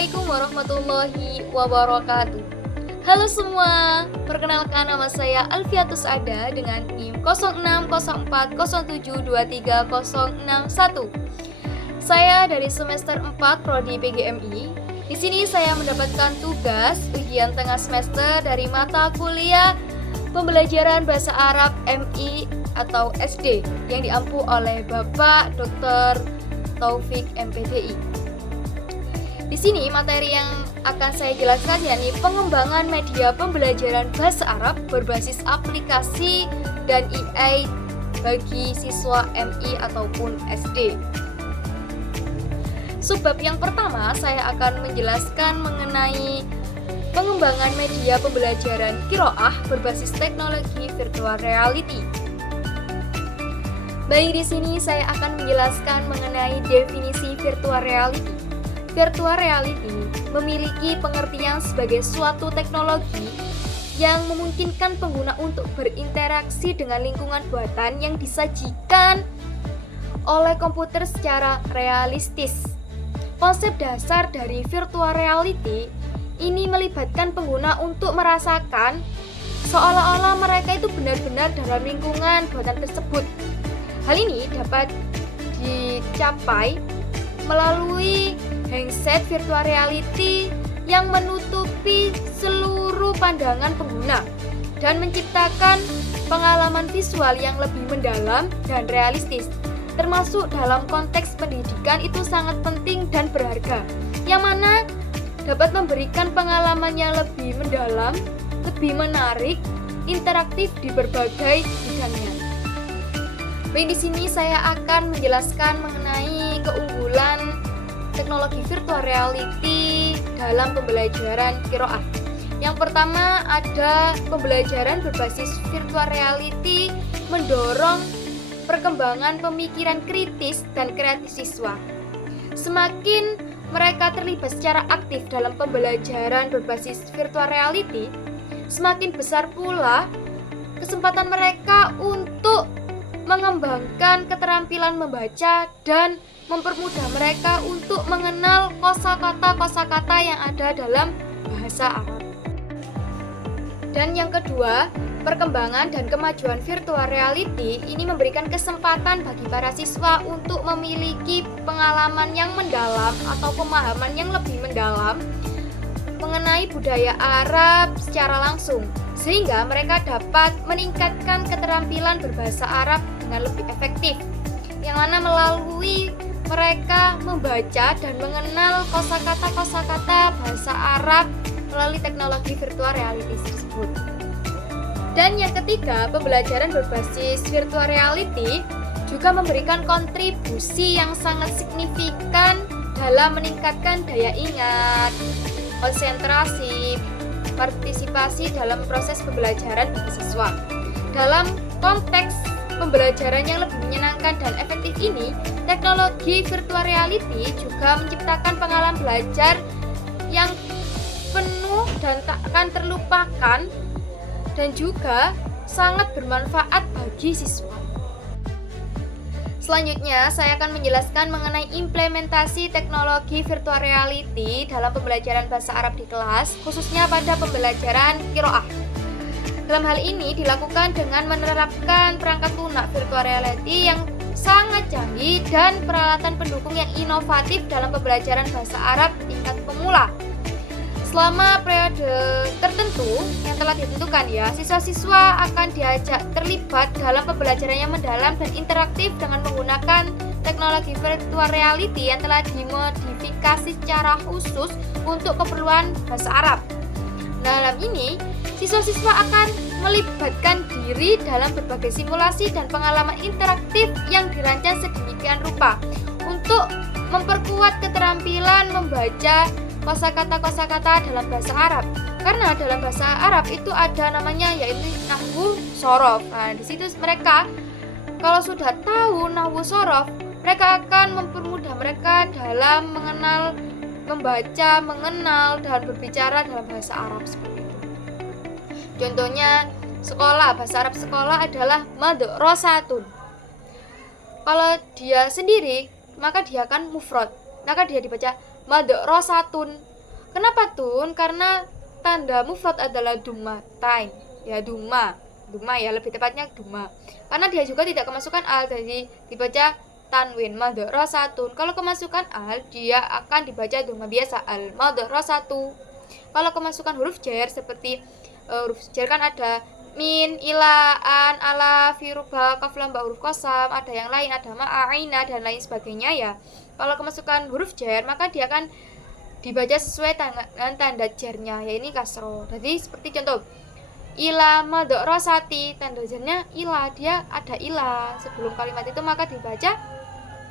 Assalamualaikum warahmatullahi wabarakatuh. Halo semua, perkenalkan nama saya Alfiatus Ada dengan NIM 0604072361. Saya dari semester 4 Prodi PGMI. Di sini saya mendapatkan tugas ujian tengah semester dari mata kuliah pembelajaran bahasa Arab MI atau SD yang diampu oleh Bapak Dr. Taufik MPDI. Di sini materi yang akan saya jelaskan yakni pengembangan media pembelajaran bahasa Arab berbasis aplikasi dan AI bagi siswa MI ataupun SD. Subbab yang pertama saya akan menjelaskan mengenai pengembangan media pembelajaran qiraah berbasis teknologi virtual reality. Baik, di sini saya akan menjelaskan mengenai definisi virtual reality. Virtual reality memiliki pengertian sebagai suatu teknologi yang memungkinkan pengguna untuk berinteraksi dengan lingkungan buatan yang disajikan oleh komputer secara realistis. Konsep dasar dari virtual reality ini melibatkan pengguna untuk merasakan seolah-olah mereka itu benar-benar dalam lingkungan buatan tersebut. Hal ini dapat dicapai melalui handset virtual reality yang menutupi seluruh pandangan pengguna dan menciptakan pengalaman visual yang lebih mendalam dan realistis. Termasuk dalam konteks pendidikan itu sangat penting dan berharga, yang mana dapat memberikan pengalaman yang lebih mendalam, lebih menarik, interaktif di berbagai bidangnya. Baik, di sini saya akan menjelaskan mengenai keunggulan teknologi virtual reality dalam pembelajaran qiraah. Yang pertama ada pembelajaran berbasis virtual reality mendorong perkembangan pemikiran kritis dan kreatif siswa. Semakin mereka terlibat secara aktif dalam pembelajaran berbasis virtual reality, semakin besar pula kesempatan mereka untuk mengembangkan keterampilan membaca dan mempermudah mereka untuk mengenal kosakata-kosakata yang ada dalam bahasa Arab. Dan yang kedua, perkembangan dan kemajuan virtual reality ini memberikan kesempatan bagi para siswa untuk memiliki pengalaman yang mendalam atau pemahaman yang lebih mendalam mengenai budaya Arab secara langsung, sehingga mereka dapat meningkatkan keterampilan berbahasa Arab dengan lebih efektif, yang mana melalui mereka membaca dan mengenal kosakata-kosakata bahasa Arab melalui teknologi virtual reality tersebut. Dan yang ketiga, pembelajaran berbasis virtual reality juga memberikan kontribusi yang sangat signifikan dalam meningkatkan daya ingat, konsentrasi, partisipasi dalam proses pembelajaran bagi siswa. Dalam konteks pembelajaran yang lebih menyenangkan dan efektif ini, teknologi virtual reality juga menciptakan pengalaman belajar yang penuh dan tak akan terlupakan dan juga sangat bermanfaat bagi siswa. Selanjutnya, saya akan menjelaskan mengenai implementasi teknologi virtual reality dalam pembelajaran bahasa Arab di kelas, khususnya pada pembelajaran qiraah. Dalam hal ini dilakukan dengan menerapkan perangkat lunak virtual reality yang sangat canggih dan peralatan pendukung yang inovatif dalam pembelajaran bahasa Arab tingkat pemula. Selama periode tertentu yang telah ditentukan siswa-siswa akan diajak terlibat dalam pembelajaran yang mendalam dan interaktif dengan menggunakan teknologi virtual reality yang telah dimodifikasi secara khusus untuk keperluan bahasa Arab. Dalam ini, siswa-siswa akan melibatkan diri dalam berbagai simulasi dan pengalaman interaktif yang dirancang sedemikian rupa untuk memperkuat keterampilan membaca kosakata-kosakata dalam bahasa Arab. Karena dalam bahasa Arab itu ada namanya yaitu nahwu shorof. Nah, di situ mereka kalau sudah tahu nahwu shorof, mereka akan mempermudah mereka dalam mengenal, membaca, mengenal dan berbicara dalam bahasa Arab seperti itu. Contohnya sekolah, bahasa Arab sekolah adalah madrasatun. Kalau dia sendiri, maka dia akan mufrad. Maka dia dibaca madrasatun Kenapa tun? Karena tanda mufrad adalah dumatain. Ya duma ya, lebih tepatnya duma. Karena dia juga tidak kemasukan al, jadi dibaca tanwin madrasatun. Kalau kemasukan al, dia akan dibaca duma biasa, al madrasatu. Kalau kemasukan huruf jar seperti huruf jar kan ada min, ila, an, ala, firuba, kaf, lam, ba, huruf kosam, ada yang lain, ada ma'aina dan lain sebagainya ya. Kalau kemasukan huruf jar, maka dia akan dibaca sesuai dengan tanda jarnya, yaitu kasro. Jadi seperti contoh ila madrasati, tanda jarnya ila, dia ada ila sebelum kalimat itu, maka dibaca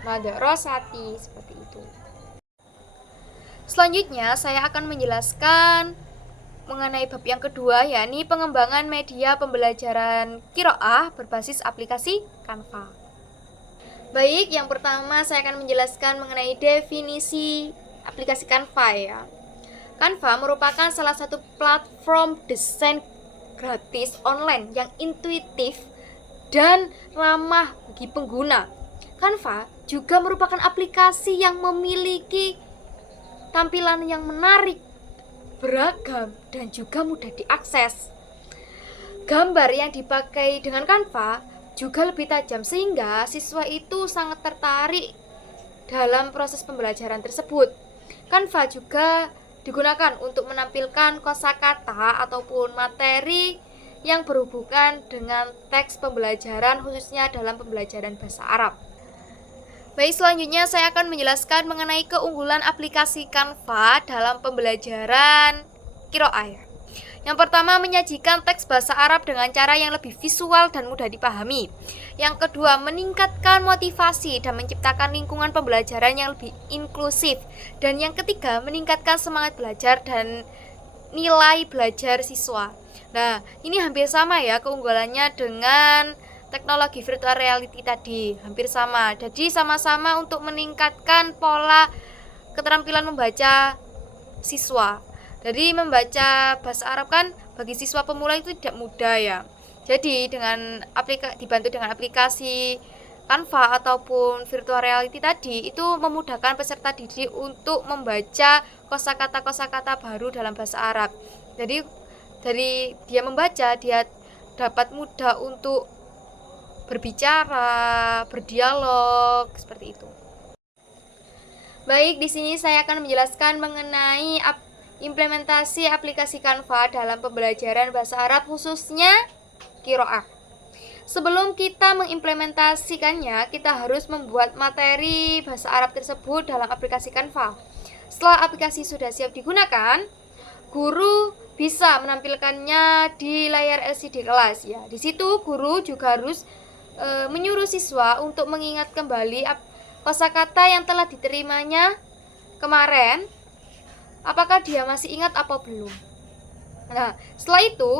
madrasati, seperti itu. Selanjutnya saya akan menjelaskan mengenai bab yang kedua, yakni pengembangan media pembelajaran qiraah berbasis aplikasi Canva. Baik, yang pertama saya akan menjelaskan mengenai definisi aplikasi Canva ya. Canva merupakan salah satu platform desain gratis online yang intuitif dan ramah bagi pengguna. Canva juga merupakan aplikasi yang memiliki tampilan yang menarik, beragam, dan juga mudah diakses. Gambar yang dipakai dengan Canva juga lebih tajam sehingga siswa itu sangat tertarik dalam proses pembelajaran tersebut. Canva juga digunakan untuk menampilkan kosakata ataupun materi yang berhubungan dengan teks pembelajaran, khususnya dalam pembelajaran bahasa Arab. Baik, selanjutnya saya akan menjelaskan mengenai keunggulan aplikasi Canva dalam pembelajaran qiraah. Yang pertama, menyajikan teks bahasa Arab dengan cara yang lebih visual dan mudah dipahami. Yang kedua, meningkatkan motivasi dan menciptakan lingkungan pembelajaran yang lebih inklusif. Dan yang ketiga, meningkatkan semangat belajar dan nilai belajar siswa. Nah, ini hampir sama ya keunggulannya dengan teknologi virtual reality tadi, hampir sama. Jadi sama-sama untuk meningkatkan pola keterampilan membaca siswa. Jadi membaca bahasa Arab kan bagi siswa pemula itu tidak mudah ya. Jadi dengan dibantu dengan aplikasi Canva ataupun virtual reality tadi, itu memudahkan peserta didik untuk membaca kosakata-kosakata baru dalam bahasa Arab. Jadi dari dia membaca, dia dapat mudah untuk berbicara, berdialog, seperti itu. Baik, di sini saya akan menjelaskan mengenai implementasi aplikasi Canva dalam pembelajaran bahasa Arab, khususnya qiraah. Sebelum kita mengimplementasikannya, kita harus membuat materi bahasa Arab tersebut dalam aplikasi Canva. Setelah aplikasi sudah siap digunakan, guru bisa menampilkannya di layar LCD kelas ya. Di situ guru juga harus menyuruh siswa untuk mengingat kembali kosakata yang telah diterimanya kemarin. Apakah dia masih ingat apa belum? Nah, setelah itu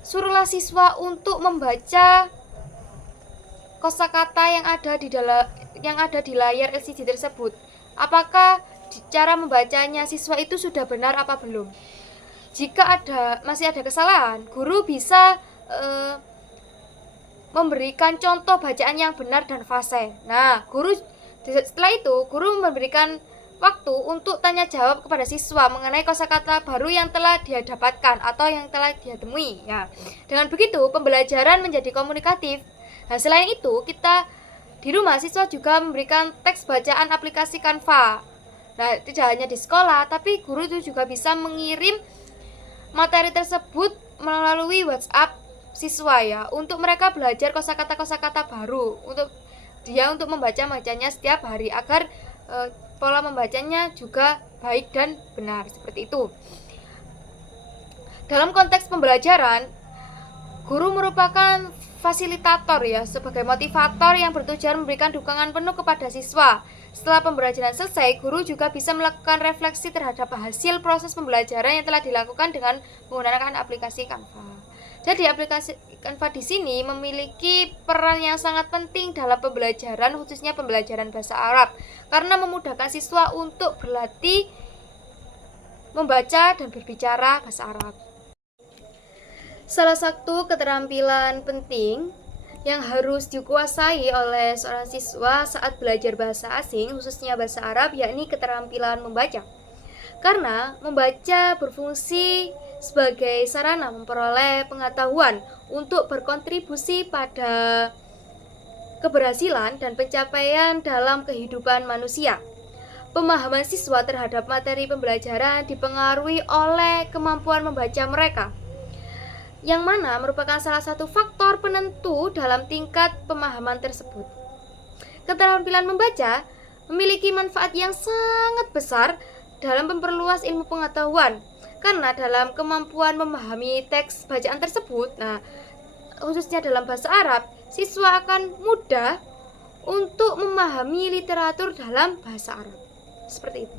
suruhlah siswa untuk membaca kosakata yang ada di layar LCD tersebut. Apakah cara membacanya siswa itu sudah benar apa belum? Jika masih ada kesalahan, guru bisa memberikan contoh bacaan yang benar dan fasih. Nah, setelah itu guru memberikan waktu untuk tanya jawab kepada siswa mengenai kosakata baru yang telah dia dapatkan atau yang telah dia temui ya. Dengan begitu pembelajaran menjadi komunikatif. Nah, selain itu kita di rumah siswa juga memberikan teks bacaan aplikasi Canva. Nah, tidak hanya di sekolah, tapi guru itu juga bisa mengirim materi tersebut melalui WhatsApp siswa ya, untuk mereka belajar kosakata-kosakata baru, untuk membacanya setiap hari agar pola membacanya juga baik dan benar, seperti itu. Dalam konteks pembelajaran, guru merupakan fasilitator ya, sebagai motivator yang bertujuan memberikan dukungan penuh kepada siswa. Setelah pembelajaran selesai, guru juga bisa melakukan refleksi terhadap hasil proses pembelajaran yang telah dilakukan dengan menggunakan aplikasi Canva. Jadi aplikasi Canva di sini memiliki peran yang sangat penting dalam pembelajaran, khususnya pembelajaran bahasa Arab, karena memudahkan siswa untuk berlatih membaca dan berbicara bahasa Arab. Salah satu keterampilan penting yang harus dikuasai oleh seorang siswa saat belajar bahasa asing, khususnya bahasa Arab, yakni keterampilan membaca. Karena membaca berfungsi sebagai sarana memperoleh pengetahuan untuk berkontribusi pada keberhasilan dan pencapaian dalam kehidupan manusia. Pemahaman siswa terhadap materi pembelajaran dipengaruhi oleh kemampuan membaca mereka, yang mana merupakan salah satu faktor penentu dalam tingkat pemahaman tersebut. Keterampilan membaca memiliki manfaat yang sangat besar dalam memperluas ilmu pengetahuan, karena dalam kemampuan memahami teks bacaan tersebut, khususnya dalam bahasa Arab, siswa akan mudah untuk memahami literatur dalam bahasa Arab. Seperti itu.